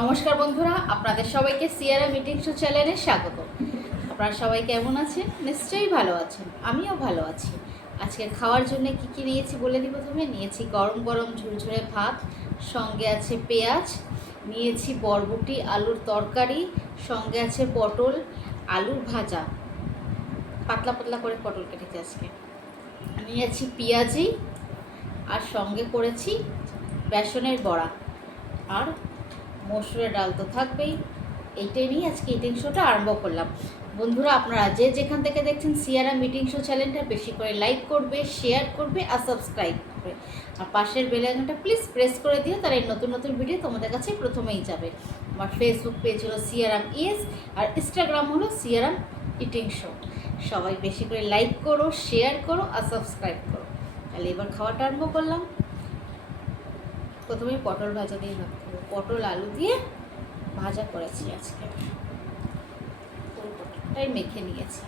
নমস্কার বন্ধুরা, আপনাদের সবাইকে সিয়ারা মিটিং শো চ্যানেলে স্বাগত। আপনারা সবাই কেমন আছেন? নিশ্চয়ই ভালো আছেন, আমিও ভালো আছি। আজকে খাওয়ার জন্য কি কি নিয়েছি বলে দিই। প্রথমে নিয়েছি গরম গরম ঝুরঝুরে ভাত, সঙ্গে আছে পেঁয়াজ, নিয়েছি বরবটি আলুর তরকারি, সঙ্গে আছে পটল আলুর ভাজা, পাতলা পাতলা করে পটল কেটেছি আজকে। নিয়েছি পেঁয়াজি, আর সঙ্গে করেছি বেসনের বড়া, আর মসুরের ডাল তো থাকবেই। এইটাই নিয়ে আজকে মিটিং শোটা আরম্ভ করলাম। বন্ধুরা, আপনারা যে যেখান থেকে দেখছেন সিয়ারা মিটিং শো চ্যানেলটা বেশি করে লাইক করবে, শেয়ার করবে আর সাবস্ক্রাইব করবে, আর পাশের বেল আইকনটা প্লিজ প্রেস করে দিও, তাহলে এই নতুন নতুন ভিডিও তোমাদের কাছে প্রথমেই যাবে। আমার ফেসবুক পেজ হলো সিয়ারাম ইএস, আর ইনস্টাগ্রাম হলো সিয়ারাম ইটিং শো। সবাই বেশি করে লাইক করো, শেয়ার করো আর সাবস্ক্রাইব করো। তাহলে এবার খাওয়াটা আরম্ভ করলাম। প্রথমে পটল ভাজা দিয়ে ভাত করবো। পটল আলু দিয়ে ভাজা করেছি আজকে, পুরো পটলটাই মেখে নিয়েছি।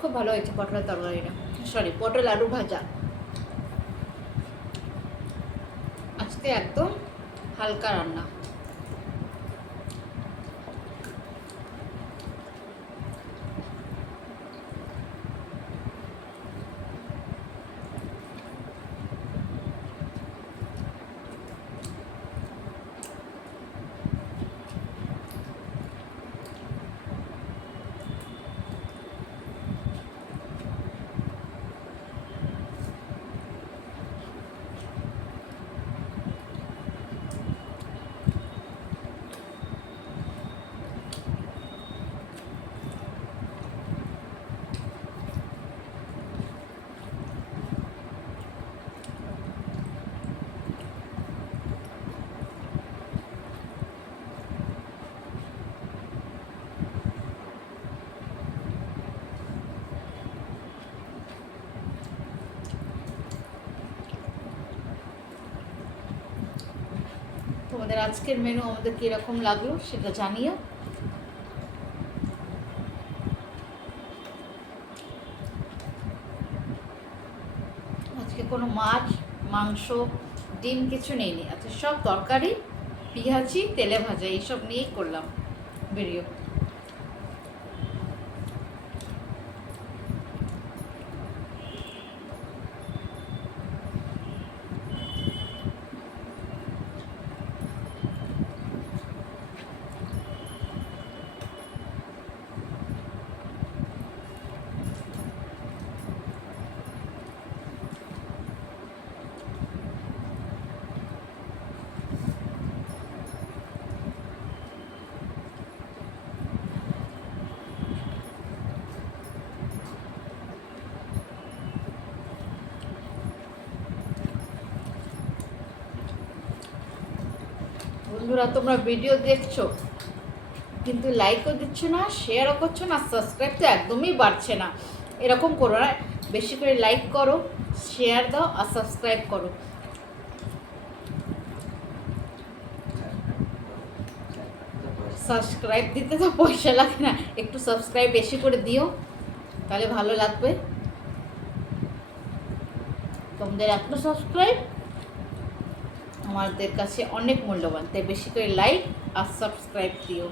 খুব ভালো হয়েছে পটলের তরকারিটা, সরি পটল আলু ভাজা। আজকে একদম হালকা রান্না। তোমাদের আজকের মেনু আমাদের কীরকম লাগলো সেটা জানিও। আজকে কোনো মাছ, মাংস, ডিম কিছু নেইনি। আচ্ছা, সব তরকারি, পেঁয়াজি, তেলে ভাজা এইসব নিয়েই করলাম ভিডিও। বন্ধুরা, তোমরা ভিডিও দেখছো কিন্তু লাইকও দিচ্ছ না, শেয়ারও করছো না, সাবস্ক্রাইব তো একদমই বাড়ছে না। এরকম করো না, বেশি করে লাইক করো, শেয়ার দাও আর সাবস্ক্রাইব করো। সাবস্ক্রাইব দিতে তো পয়সা লাগে না, একটু সাবস্ক্রাইব বেশি করে দিও, তাহলে ভালো লাগবে। তোমাদের একটা সাবস্ক্রাইব আমাদের কাছে অনেক মূল্যবান, তাই বেশি করে লাইক আর সাবস্ক্রাইব দিও,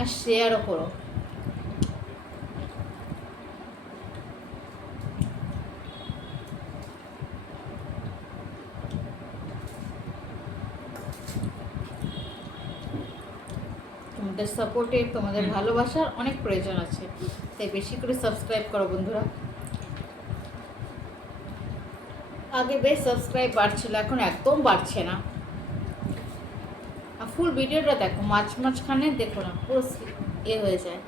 আর শেয়ারও করো। তোমাদের সাপোর্টে, তোমাদের ভালোবাসার অনেক প্রয়োজন আছে, তাই বেশি করে সাবস্ক্রাইব করো বন্ধুরা। আগে বেশ সাবস্ক্রাইব বাড়ছিল, এখন একদম বাড়ছে না। আর ফুল ভিডিওটা দেখো, মাঝখানে দেখো না, পুরো হয়ে যায়।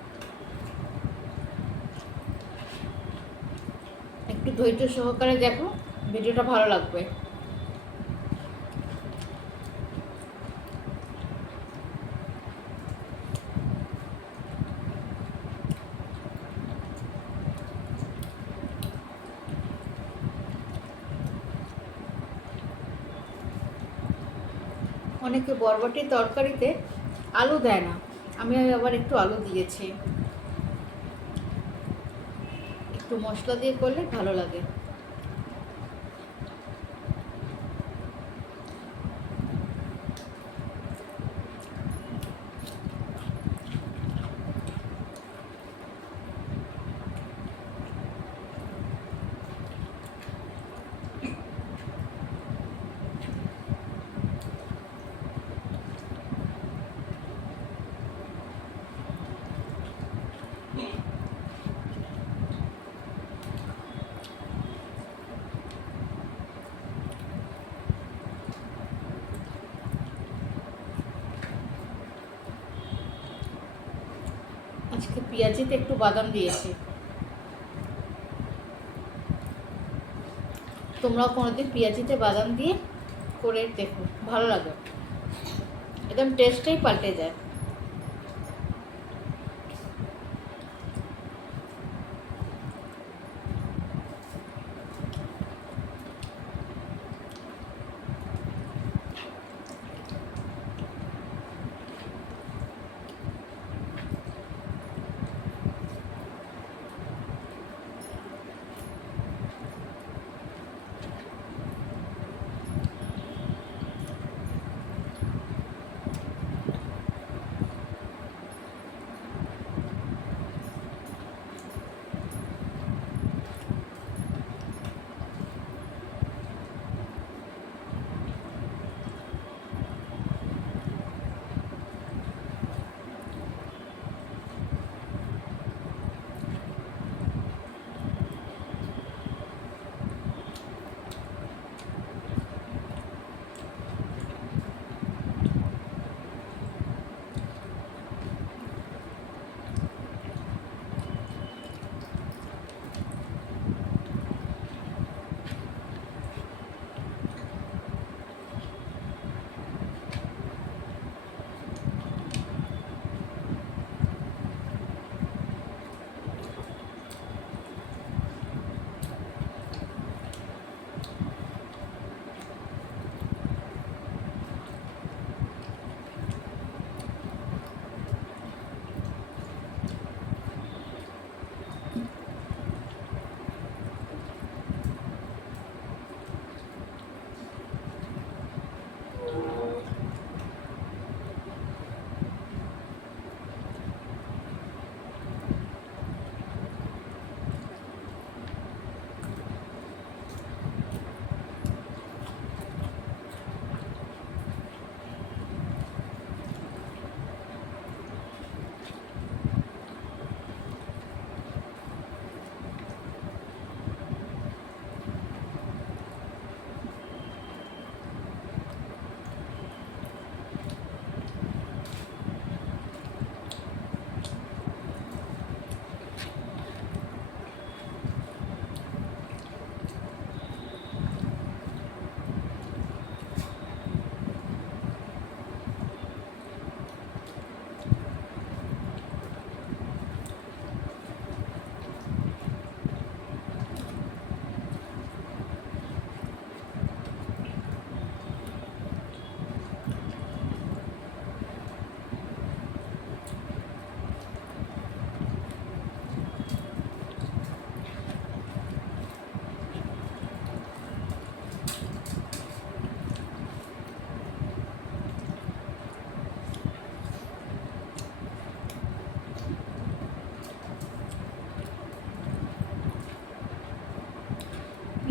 একটু ধৈর্য সহকারে দেখো, ভিডিওটা ভালো লাগবে। অনেকে বরবটির তরকারিতে আলু দেয় না, আমি আবার একটু আলু দিয়েছি। একটু মশলা দিয়ে করলে ভালো লাগে। আজকে পেঁয়াজিতে একটু বাদাম দিয়েছি। তোমরাও কোনোদিন পেঁয়াজিতে বাদাম দিয়ে করে দেখো, ভালো লাগে, একদম টেস্টটাই পাল্টে যায়।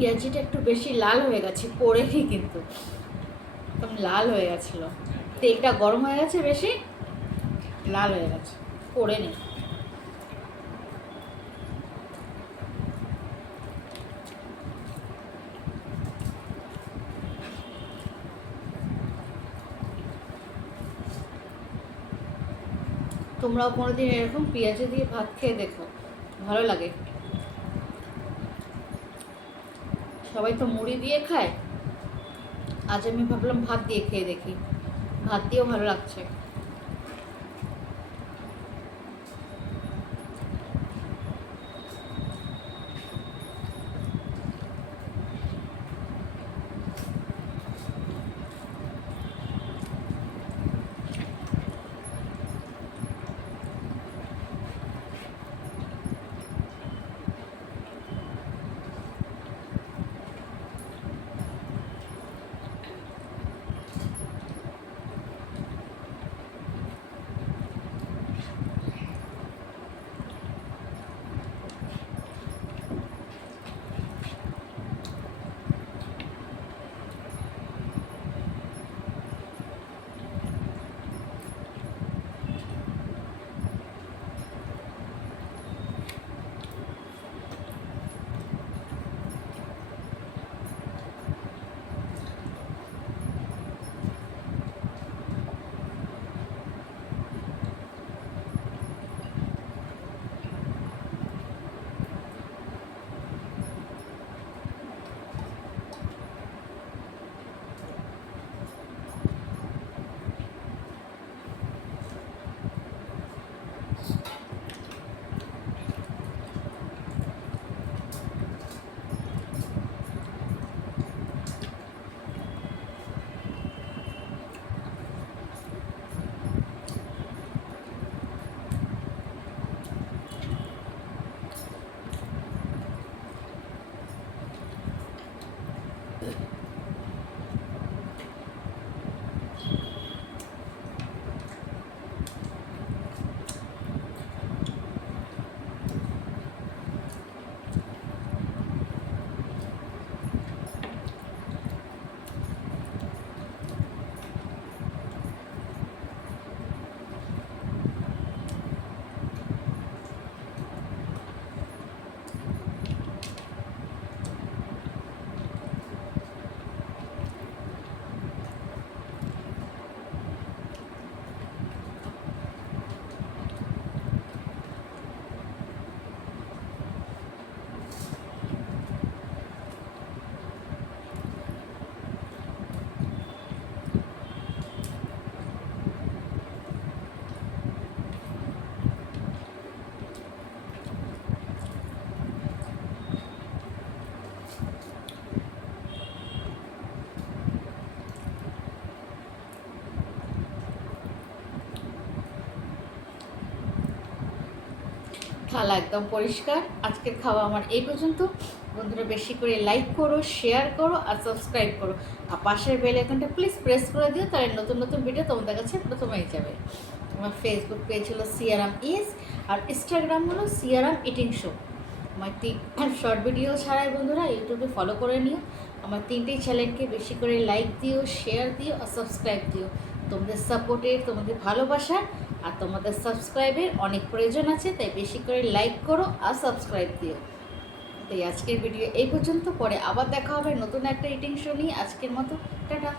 পেঁয়াজিটা একটু বেশি লাল হয়ে গেছে, পড়েনি কিন্তু একদম লাল হয়ে গেছিলো। তেলটা গরম হয়ে গেছে, বেশি লাল হয়ে গেছে, পড়েনি। তোমরাও কোনোদিন এরকম পেঁয়াজি দিয়ে ভাত খেয়ে দেখো, ভালো লাগে। সবাই তো মুড়ি দিয়ে খায়, আজ আমি ভাবলাম ভাত দিয়ে খেয়ে দেখি, ভাত দিয়েও ভালো লাগছে। থালা একদম পরিষ্কার। আজকের খাওয়া আমার এই পর্যন্ত। বন্ধুরা বেশি করে লাইক করো, শেয়ার করো আর সাবস্ক্রাইব করো, আর পাশের বেল আইকনটা প্লিজ প্রেস করে দিও, তাহলে নতুন নতুন ভিডিও তোমাদের কাছে প্রথমেই যাবে। আমার ফেসবুক পেজ হলো সিয়ারাম ইস, আর ইনস্টাগ্রাম হলো সিয়ারাম ইটিং শো। আমার শর্ট ভিডিও ছাড়াই বন্ধুরা ইউটিউবে ফলো করে নিও। আমার 3টি চ্যানেলকে বেশি করে লাইক দিও, শেয়ার দিও আর সাবস্ক্রাইব দিও। তোমাদের সাপোর্টের, তোমাদের ভালোবাসার আর তোমাদের সাবস্ক্রাইবের অনেক প্রয়োজন আছে, তাই বেশি করে লাইক করো আর সাবস্ক্রাইব দিও। তাই আজকের ভিডিও এই পর্যন্ত, পরে আবার দেখা হবে নতুন একটা ইটিং শো নিয়ে। আজকের মতো টাটা।